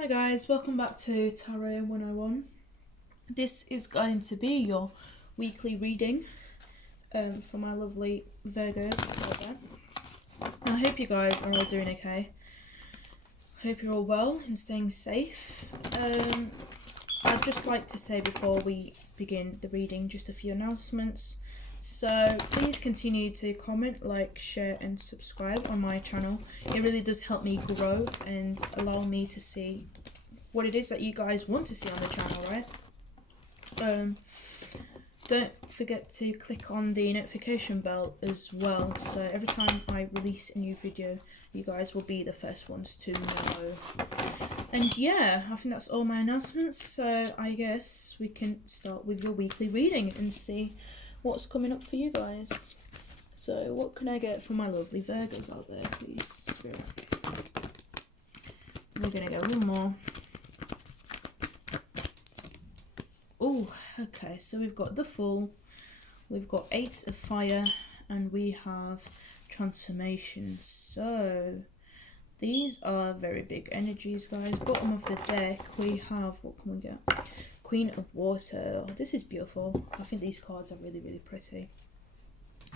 Hi guys, welcome back to Tarot 101. This is going to be your weekly reading for my lovely Virgos out there. I hope you guys are all doing okay. I hope you're all well and staying safe. I'd just like to say before we begin the reading just a few announcements. So please continue to comment, like, share and subscribe on my channel. It really does help me grow and allow me to see what it is that you guys want to see on the channel, right? Don't forget to click on the notification bell as well, so every time I release a new video you guys will be the first ones to know. And yeah, I think that's all my announcements, so I guess we can start with your weekly reading and see what's coming up for you guys. So what can I get for my lovely Virgos out there, please, Spirit? We're gonna go one more. Oh, okay, so we've got the Fool, we've got 8 of Fire, and we have Transformation. So these are very big energies, guys. Bottom of the deck we have, what can we get? Queen of Water. Oh, this is beautiful. I think these cards are really pretty.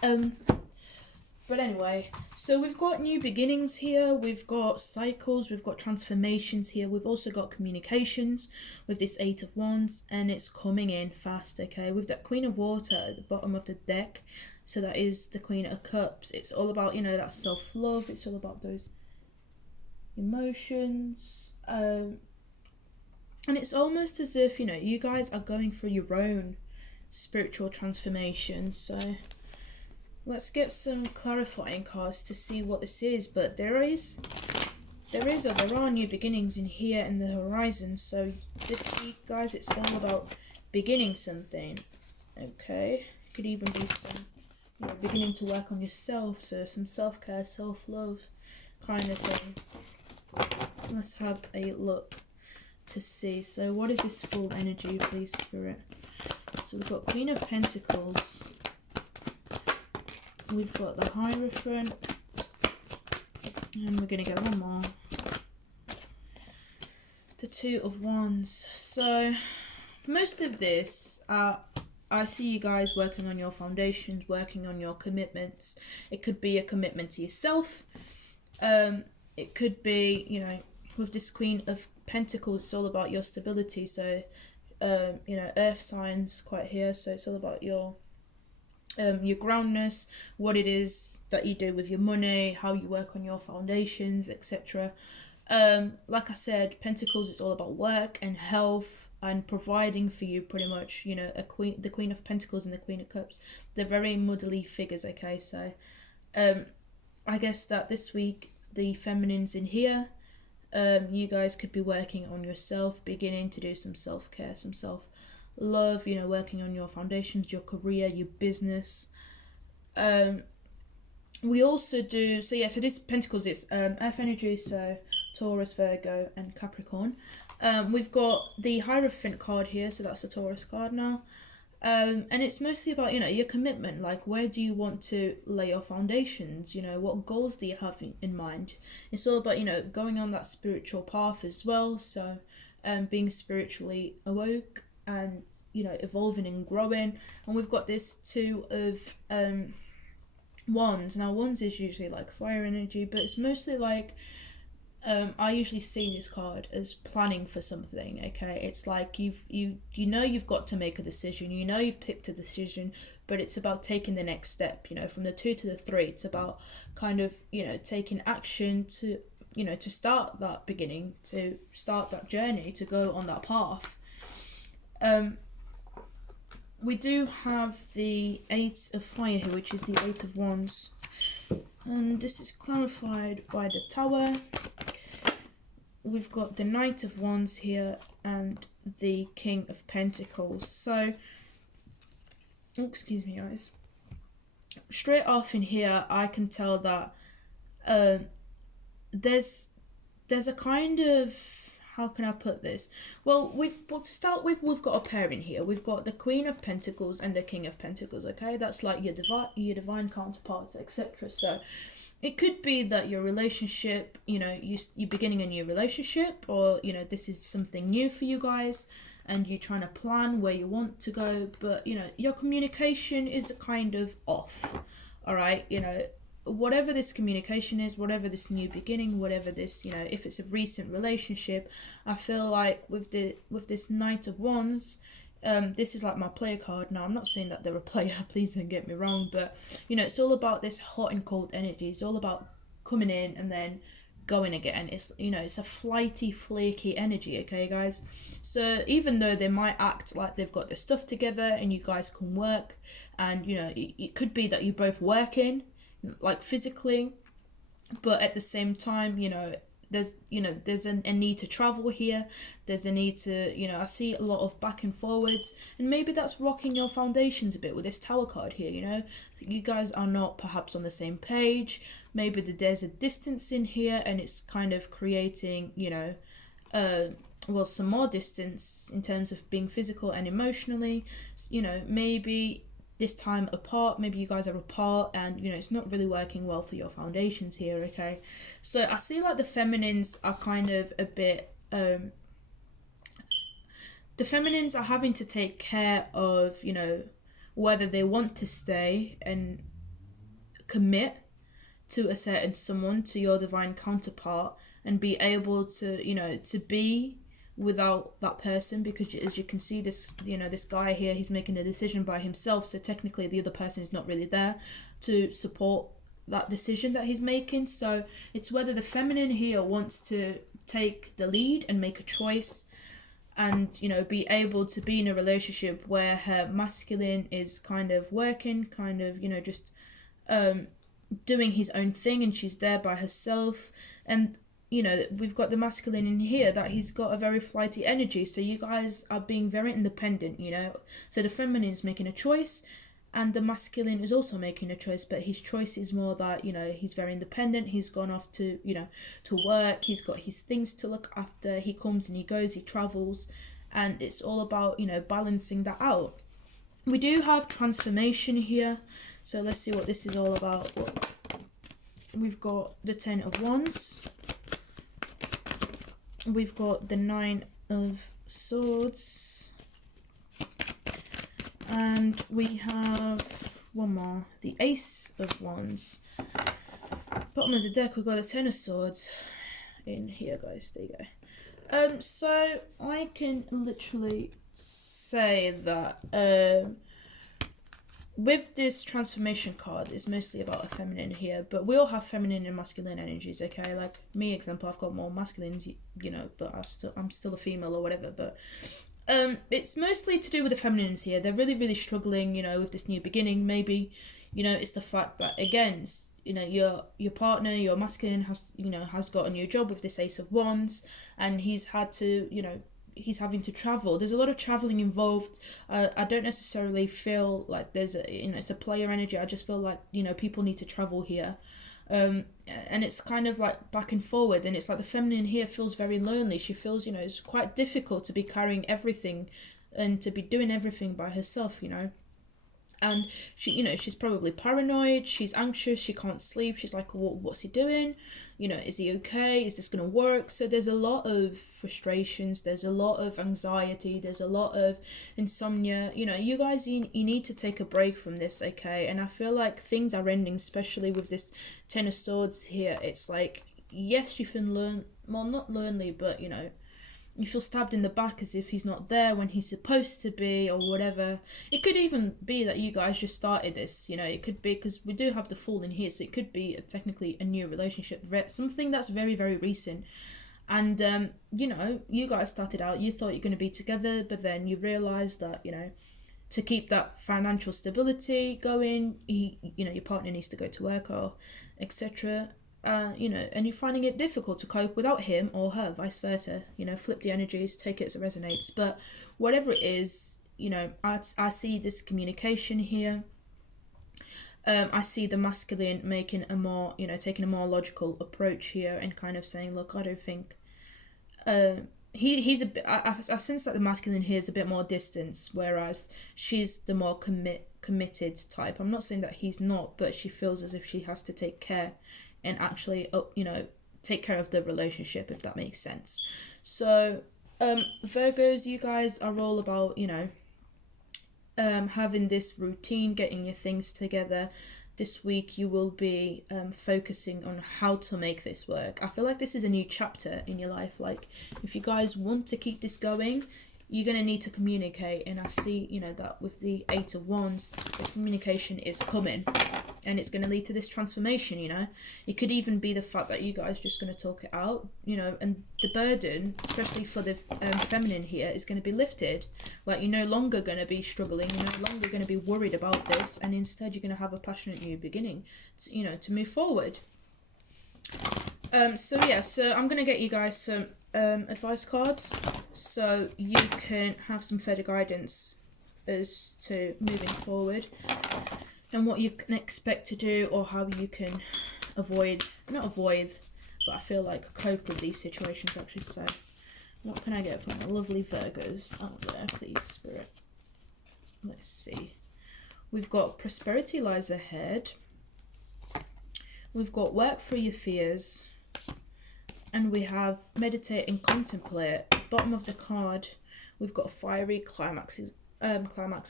But anyway, so we've got new beginnings here, we've got cycles, we've got transformations here, we've also got communications with this 8 of Wands, and it's coming in fast, okay? With that Queen of Water at the bottom of the deck, so that is the Queen of Cups. It's all about, you know, that self-love, it's all about those emotions, and it's almost as if, you know, you guys are going through your own spiritual transformation. So let's get some clarifying cards to see what this is. But there are new beginnings in here in the horizon. So this week, guys, it's all about beginning something. Okay, it could even be some, you know, beginning to work on yourself. So some self-care, self-love kind of thing. Let's have a look to see. So what is this full energy, please, Spirit? So we've got Queen of Pentacles, we've got the Hierophant, and we're going to go one more. The 2 of Wands. So most of this, I see you guys working on your foundations, working on your commitments. It could be a commitment to yourself. It could be, you know, with this Queen of Pentacles, it's all about your stability. So, you know, earth signs quite here. So it's all about your groundness, what it is that you do with your money, how you work on your foundations, etc. Like I said, Pentacles is all about work and health and providing for you, pretty much. You know, the Queen of Pentacles and the Queen of Cups, they're very motherly figures, okay? So I guess that this week the feminines in here, you guys could be working on yourself, beginning to do some self-care, some self-love, you know, working on your foundations, your career, your business. We also do, so yeah, so this Pentacles is earth energy, so Taurus, Virgo and Capricorn. We've got the Hierophant card here, so that's the Taurus card now. And it's mostly about, you know, your commitment, like where do you want to lay your foundations, you know, what goals do you have in mind. It's all about, you know, going on that spiritual path as well. So being spiritually awoke and, you know, evolving and growing. And we've got this 2 of Wands. Now Wands is usually like fire energy, but it's mostly like I usually see this card as planning for something, okay? It's like you know you've got to make a decision, you know you've picked a decision, but it's about taking the next step, you know, from the 2 to the 3. It's about kind of, you know, taking action to, you know, to start that beginning, to start that journey, to go on that path. We do have the 8 of Fire here, which is the 8 of Wands. And this is clarified by the Tower. We've got the Knight of Wands here and the King of Pentacles. So, oh, excuse me, guys. Straight off in here, I can tell that there's a kind of, how can I put this? Well, to start with, we've got a pairing here. We've got the Queen of Pentacles and the King of Pentacles, okay? That's like your divine counterparts, etc. So it could be that your relationship, you know, you're beginning a new relationship, or, you know, this is something new for you guys and you're trying to plan where you want to go, but, you know, your communication is kind of off, all right? You know, whatever this communication is, whatever this new beginning, whatever this, you know, if it's a recent relationship, I feel like with this Knight of Wands, this is like my player card. Now, I'm not saying that they're a player, please don't get me wrong, but, you know, it's all about this hot and cold energy. It's all about coming in and then going again. It's, you know, it's a flighty, flaky energy, okay, guys? So even though they might act like they've got their stuff together and you guys can work, and, you know, it could be that you're both working, like physically, but at the same time, you know, there's a need to travel here. There's a need to, you know, I see a lot of back and forwards, and maybe that's rocking your foundations a bit with this Tower card here. You know, you guys are not perhaps on the same page. Maybe there's a distance in here, and it's kind of creating, you know, well, some more distance in terms of being physical and emotionally. You know, maybe this time apart, maybe you guys are apart, and, you know, it's not really working well for your foundations here, okay? So I see like the feminines are kind of a bit the feminines are having to take care of, you know, whether they want to stay and commit to a certain someone, to your divine counterpart, and be able to, you know, to be without that person, because as you can see, this, you know, this guy here, he's making a decision by himself, so technically the other person is not really there to support that decision that he's making. So it's whether the feminine here wants to take the lead and make a choice, and, you know, be able to be in a relationship where her masculine is kind of working, kind of, you know, just doing his own thing, and she's there by herself. And, you know, we've got the masculine in here that he's got a very flighty energy, so you guys are being very independent, you know. So the feminine is making a choice, and the masculine is also making a choice, but his choice is more that, you know, he's very independent. He's gone off to, you know, to work. He's got his things to look after. He comes and he goes, he travels, and it's all about, you know, balancing that out. We do have transformation here, so let's see what this is all about. We've got the 10 of Wands. We've got the 9 of Swords, and we have one more, the Ace of Wands. Bottom of the deck, we've got the 10 of Swords in here, guys. There you go. So I can literally say that with this transformation card, it's mostly about a feminine here, but we all have feminine and masculine energies, okay? Like me, example, I've got more masculines, you know, but I'm still a female or whatever. But it's mostly to do with the feminines here. They're really, really struggling, you know, with this new beginning. Maybe, you know, it's the fact that, again, you know, your partner, your masculine has got a new job with this Ace of Wands, and he's had to, you know, he's having to travel. There's a lot of traveling involved. I don't necessarily feel like there's a, you know, it's a player energy. I just feel like, you know, people need to travel here, and it's kind of like back and forward, and it's like the feminine here feels very lonely. She feels, you know, it's quite difficult to be carrying everything and to be doing everything by herself, you know. And she, you know, she's probably paranoid, she's anxious, she can't sleep, she's like, what's he doing? You know, is he okay? Is this going to work? So there's a lot of frustrations, there's a lot of anxiety, there's a lot of insomnia. You know, you guys, you need to take a break from this, okay? And I feel like things are ending, especially with this 10 of Swords here. It's like, yes, you feel well, not lonely, but, you know, you feel stabbed in the back as if he's not there when he's supposed to be, or whatever. It could even be that you guys just started this, you know. It could be, because we do have the Fool in here, so it could be technically a new relationship, something that's very, very recent. And, you know, you guys started out, you thought you're going to be together, but then you realised that, you know, to keep that financial stability going, you know, your partner needs to go to work or etc. You know, and you're finding it difficult to cope without him or her, vice versa. You know, flip the energies, take it as it resonates. But whatever it is, you know, I see this communication here. I see the masculine making a more, you know, taking a more logical approach here and kind of saying, look, I don't think, he's a bit, I sense that the masculine here is a bit more distance, whereas she's the more committed type. I'm not saying that he's not, but she feels as if she has to take care and actually, you know, take care of the relationship, if that makes sense. So Virgos, you guys are all about, you know, having this routine, getting your things together. This week you will be focusing on how to make this work. I feel like this is a new chapter in your life. Like, if you guys want to keep this going, you're going to need to communicate. And I see, you know, that with the Eight of Wands, the communication is coming. And it's going to lead to this transformation, you know. It could even be the fact that you guys are just going to talk it out, you know, and the burden, especially for the feminine here, is going to be lifted. Like, you're no longer going to be struggling, you're no longer going to be worried about this, and instead you're going to have a passionate new beginning, to, you know, to move forward. So yeah, so I'm going to get you guys some advice cards so you can have some further guidance as to moving forward, and what you can expect to do, or how you can not avoid, but I feel like cope with these situations, actually. So what can I get for my lovely Virgos out there, please, Spirit? Let's see. We've got prosperity lies ahead. We've got work through your fears. And we have meditate and contemplate. Bottom of the card, we've got fiery climax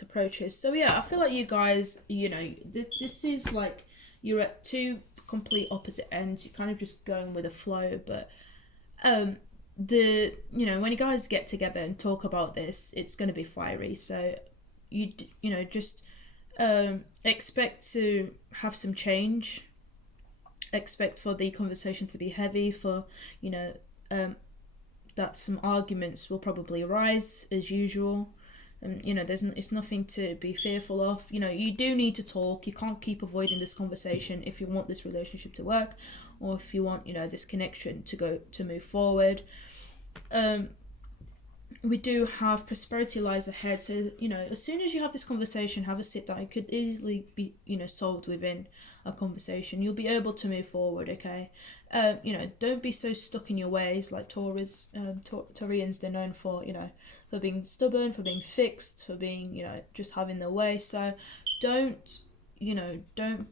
approaches. So yeah, I feel like you guys, you know, this is like you're at two complete opposite ends. You're kind of just going with the flow, but you know, when you guys get together and talk about this, it's going to be fiery. So you know, just expect to have some change. Expect for the conversation to be heavy, for, you know, that some arguments will probably arise as usual. And you know, it's nothing to be fearful of. You know, you do need to talk. You can't keep avoiding this conversation if you want this relationship to work, or if you want, you know, this connection to move forward. We do have prosperity lies ahead. So, you know, as soon as you have this conversation, have a sit down. It could easily be, you know, solved within a conversation. You'll be able to move forward, okay? You know, don't be so stuck in your ways. Like Taurians, they're known for, you know, for being stubborn, for being fixed, for being, you know, just having their way. So don't, you know, don't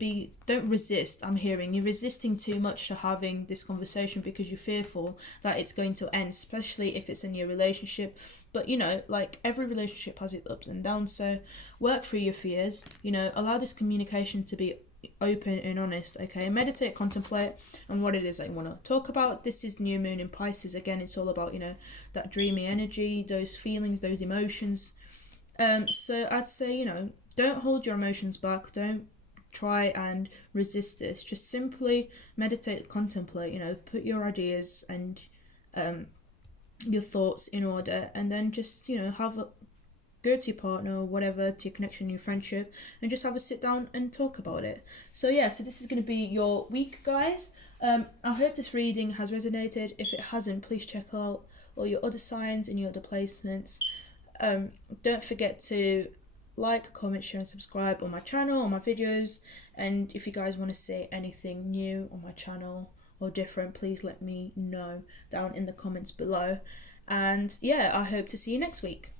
resist. I'm hearing you're resisting too much to having this conversation because you're fearful that it's going to end, especially if it's in your relationship. But you know, like, every relationship has its ups and downs, so work through your fears. You know, allow this communication to be open and honest, okay? Meditate, contemplate on what it is that you want to talk about. This is new moon in Pisces. Again, it's all about, you know, that dreamy energy, those feelings, those emotions. So I'd say, you know, don't hold your emotions back. Don't try and resist this. Just simply meditate, contemplate, you know, put your ideas and your thoughts in order, and then just, you know, go to your partner or whatever, to your connection, your friendship, and just have a sit down and talk about it. So yeah, so this is going to be your week, guys. I hope this reading has resonated. If it hasn't, please check out all your other signs and your other placements. Don't forget to like, comment, share and subscribe on my channel, on my videos. And if you guys want to see anything new on my channel or different, please let me know down in the comments below. And yeah, I hope to see you next week.